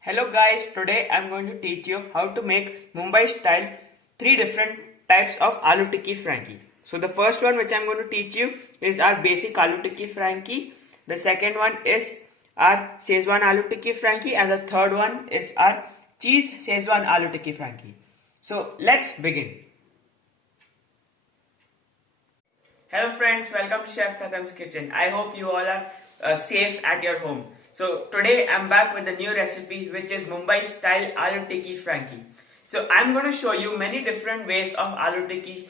Hello guys, today I'm going to teach you how to make Mumbai style 3 different types of aloo tikki frankie. So the first one which I'm going to teach you is our basic aloo tikki frankie. The second one is our Szechuan aloo tikki frankie, and the third one is our cheese Szechuan aloo tikki frankie. So let's begin. Hello friends, welcome to Chef Pratham's Kitchen. I hope you all are safe at your home. So today I'm back with a new recipe which is Mumbai style aloo tikki frankie. So I'm going to show you many different ways of aloo tikki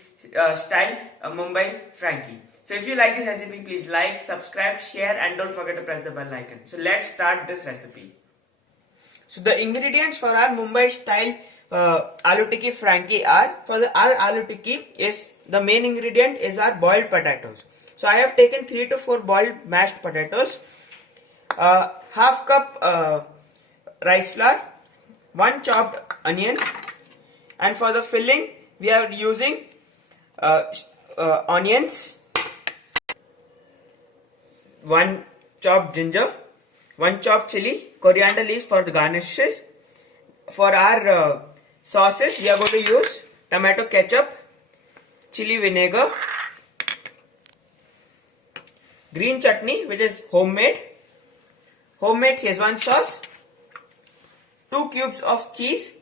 style Mumbai frankie. So if you like this recipe, please like, subscribe, share, and don't forget to press the bell icon. So let's start this recipe. So the ingredients for our Mumbai style aloo tikki frankie are, our aloo tikki is, the main ingredient is our boiled potatoes. So I have taken 3 to 4 boiled mashed potatoes, half cup rice flour, 1 chopped onion, and for the filling we are using onions, 1 chopped ginger, 1 chopped chili, coriander leaves for the garnishes. For our sauces, we are going to use tomato ketchup, chili vinegar, green chutney which is homemade Szechuan sauce, 2 cubes of cheese,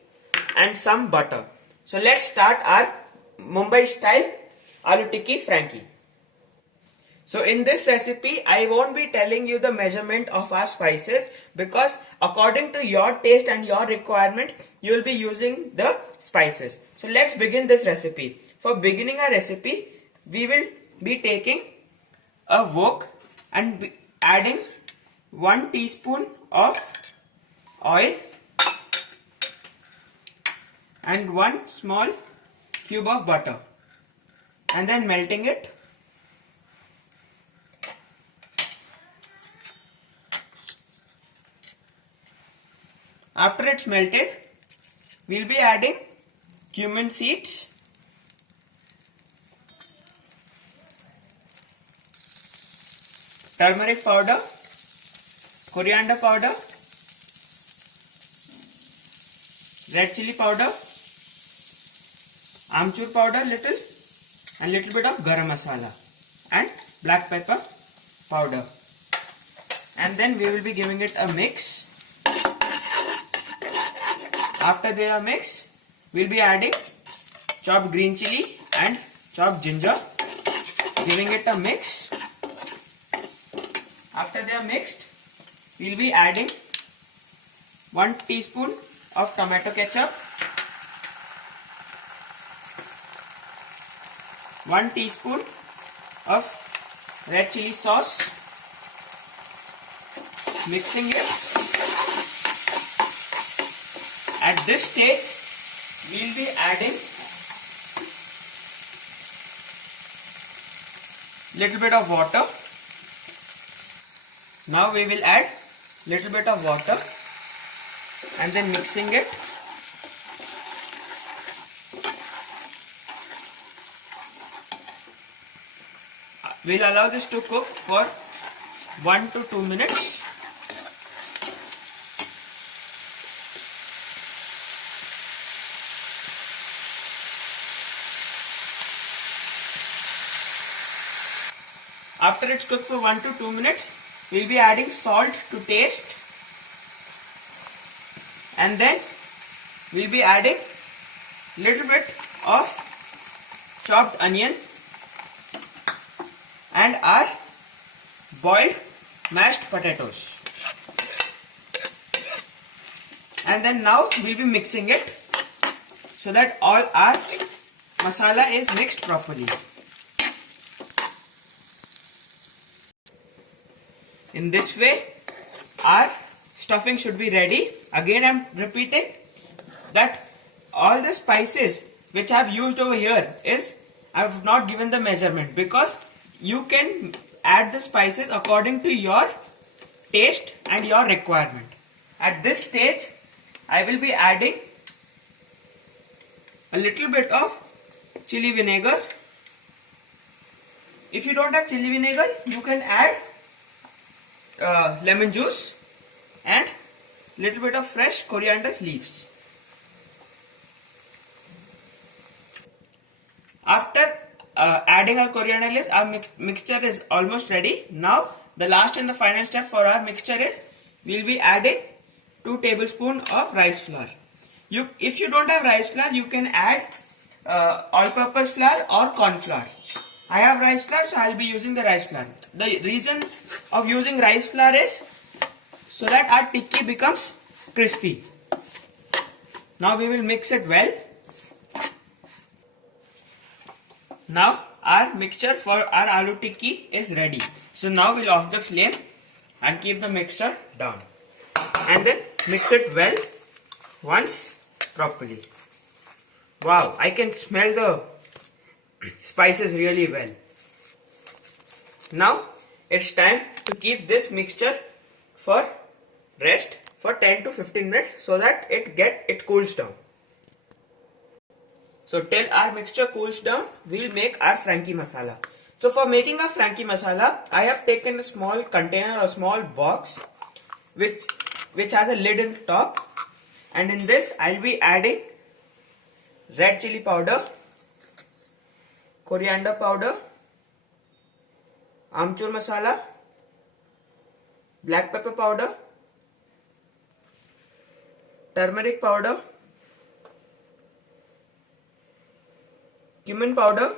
and some butter. So let's start our Mumbai style aloo tikki frankie. So in this recipe, I won't be telling you the measurement of our spices, because according to your taste and your requirement, you will be using the spices. So let's begin this recipe. For beginning our recipe, we will be taking a wok and adding 1 teaspoon of oil and 1 small cube of butter, and then melting it. After it's melted, we'll be adding cumin seeds, turmeric powder, coriander powder, red chili powder, amchur powder little, and little bit of garam masala and black pepper powder. And then we will be giving it a mix. After they are mixed, we'll be adding chopped green chili and chopped ginger, giving it a mix. After they are mixed, we'll be adding 1 teaspoon of tomato ketchup, 1 teaspoon of red chili sauce, mixing it. At this stage, we'll be adding little bit of water. Now we will add little bit of water and then mixing it. We'll allow this to cook for 1 to 2 minutes. After it's cooked for 1 to 2 minutes, we'll be adding salt to taste, and then we'll be adding little bit of chopped onion and our boiled mashed potatoes. And then now we'll be mixing it so that all our masala is mixed properly. In this way, our stuffing should be ready. Again, I am repeating that all the spices which I have used over here I have not given the measurement, because you can add the spices according to your taste and your requirement. At this stage, I will be adding a little bit of chili vinegar. If you don't have chili vinegar, you can add lemon juice and little bit of fresh coriander leaves. After adding our coriander leaves, our mixture is almost ready. Now the last and the final step for our mixture is we'll be adding 2 tablespoons of rice flour. If you don't have rice flour, you can add all-purpose flour or corn flour. I have rice flour, so I'll be using the rice flour. The reason of using rice flour is so that our tikki becomes crispy. Now we will mix it well. Now our mixture for our aloo tikki is ready. So now we'll off the flame and keep the mixture down. And then mix it well once properly. Wow, I can smell the spices really well. Now it's time to keep this mixture for rest for 10 to 15 minutes so that it cools down. So till our mixture cools down, we'll make our Frankie masala. So for making our Frankie masala, I have taken a small container or small box which has a lid in the top, and in this I'll be adding red chili powder, coriander powder, amchur masala, black pepper powder, turmeric powder, cumin powder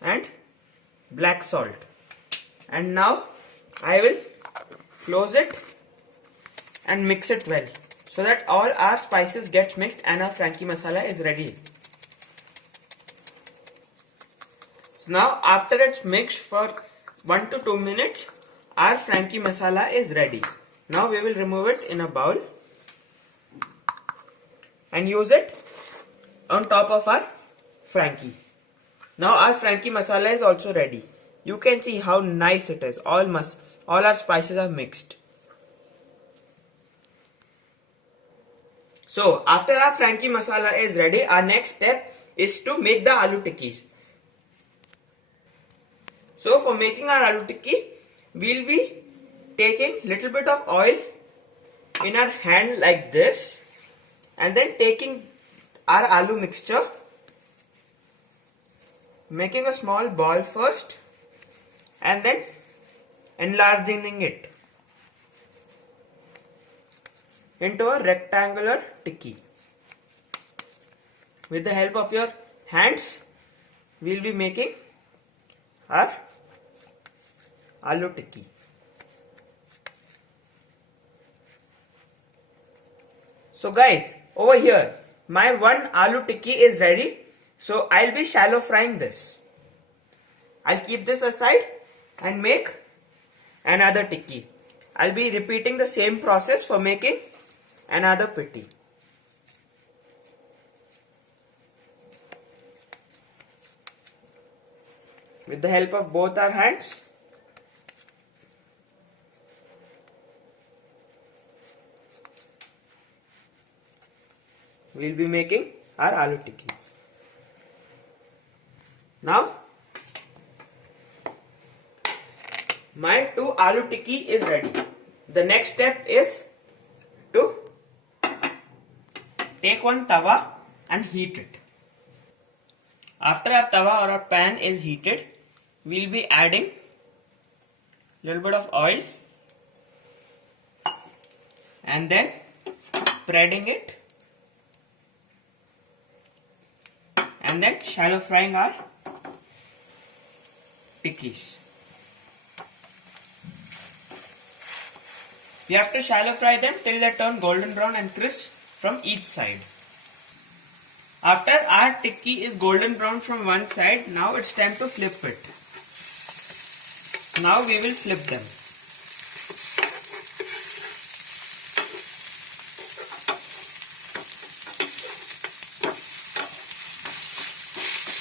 and black salt. And now I will close it and mix it well so that all our spices get mixed and our Frankie masala is ready. So now after it's mixed for 1 to 2 minutes, our Frankie masala is ready. Now we will remove it in a bowl and use it on top of our Frankie. Now our Frankie masala is also ready. You can see how nice it is. All our spices are mixed. So after our Frankie masala is ready, our next step is to make the aloo tikkis. So for making our aloo tikki, we'll be taking little bit of oil in our hand like this, and then taking our aloo mixture, making a small ball first and then enlarging it into a rectangular tikki. With the help of your hands, we'll be making our aloo tikki. So guys, over here my one aloo tikki is ready. So I'll be shallow frying this. I'll keep this aside and make another tikki. I'll be repeating the same process for making another pitti. With the help of both our hands, we'll be making our aloo tikki. Now my 2 aloo tikki is ready. The next step is to take one tawa and heat it. After our tawa or our pan is heated, we'll be adding little bit of oil and then spreading it and then shallow frying our tikkis. We have to shallow fry them till they turn golden brown and crisp from each side. After our tikki is golden brown from one side, now it's time to flip it. Now we will flip them.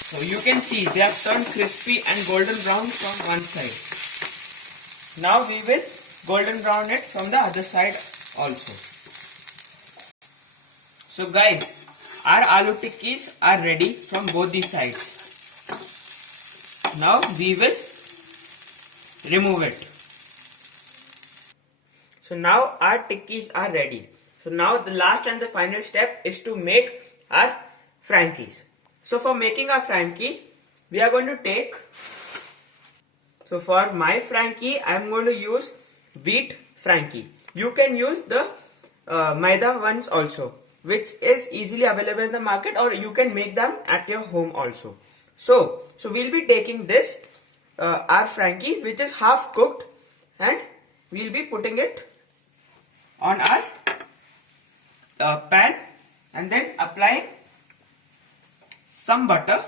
So you can see they have turned crispy and golden brown from one side. Now we will golden brown it from the other side also. So guys, our aloo tikkis are ready from both the sides. Now we will remove it. So now our tikkis are ready. So now the last and the final step is to make our Frankies. So for making our Frankie, we are going to take, so for my Frankie, I am going to use wheat Frankie. You can use the maida ones also, which is easily available in the market, or you can make them at your home also. So we'll be taking this our Frankie, which is half cooked, and we'll be putting it on our pan and then applying some butter.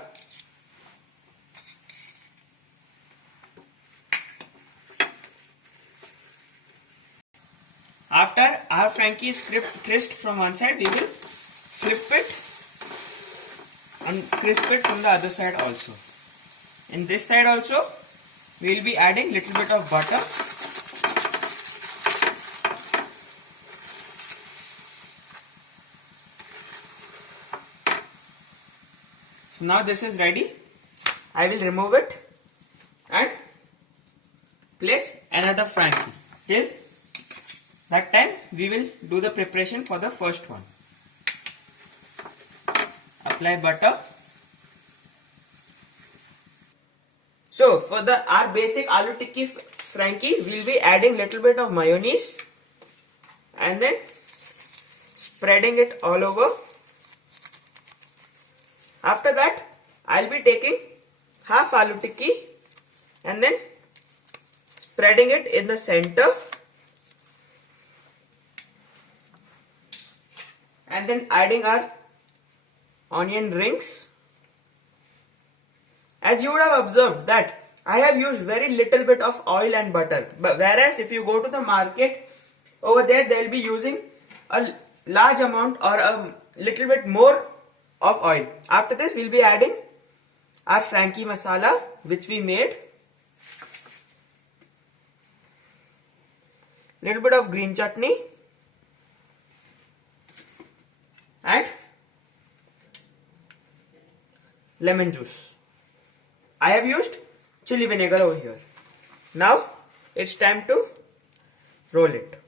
After our Frankie is crisped from one side, we will flip it and crisp it from the other side also. In this side also, we will be adding little bit of butter. So now this is ready. I will remove it and place another Frankie. Till that time, we will do the preparation for the first one. Apply butter. So for our basic aloo tikki Frankie, we'll be adding little bit of mayonnaise and then spreading it all over. After that, I'll be taking half aloo tikki and then spreading it in the center, and then adding our onion rings. As you would have observed that I have used very little bit of oil and butter, but whereas if you go to the market, over there they'll be using a large amount or a little bit more of oil. After this, we'll be adding our Frankie masala, which we made, little bit of green chutney, and lemon juice. I have used chili vinegar over here. Now it's time to roll it.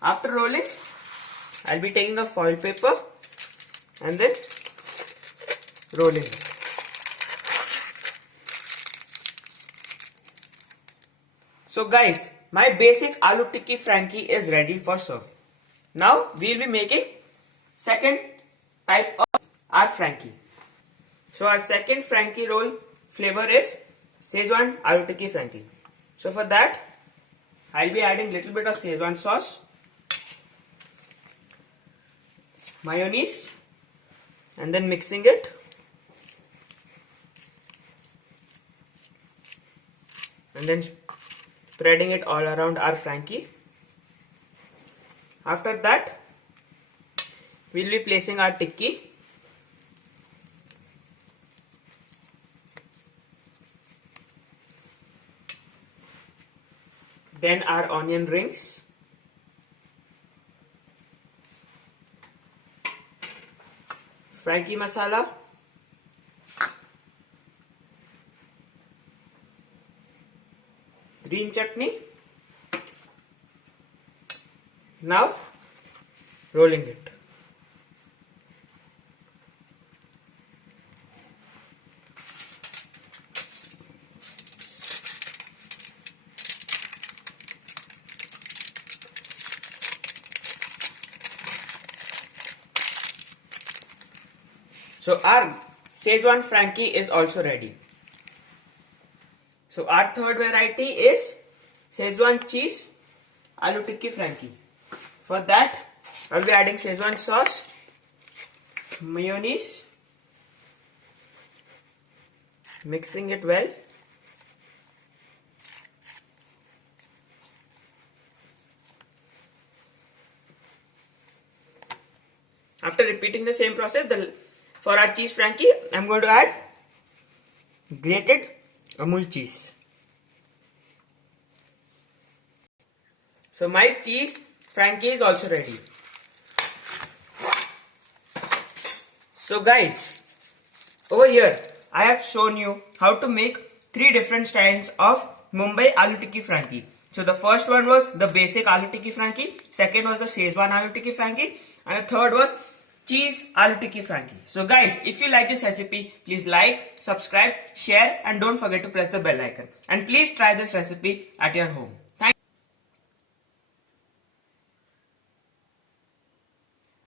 After rolling, I'll be taking a foil paper and then rolling it. So guys, my basic aloo tikki Frankie is ready for serving. Now we'll be making second type of our Frankie. So our second Frankie roll flavor is Szechuan aloo tikki Frankie. So for that, I'll be adding little bit of Szechuan sauce, mayonnaise, and then mixing it. And then spreading it all around our Frankie. After that, we'll be placing our tikki. Then our onion rings. Frankie masala. Green chutney. Now rolling it. So our Szechuan Frankie is also ready. So our third variety is Szechuan cheese aloo tikki Frankie. For that, I'll be adding Szechuan sauce, mayonnaise, mixing it well. After repeating the same process, for our cheese Frankie, I'm going to add grated Amul cheese. So my cheese Frankie is also ready. So guys, over here I have shown you how to make 3 different styles of Mumbai aloo tikki Frankie. So the first one was the basic aloo tikki frankie, second was the Szechuan aloo tikki frankie, and the third was cheese aloo tikki frankie. So guys, if you like this recipe, please like, subscribe, share, and don't forget to press the bell icon. And please try this recipe at your home.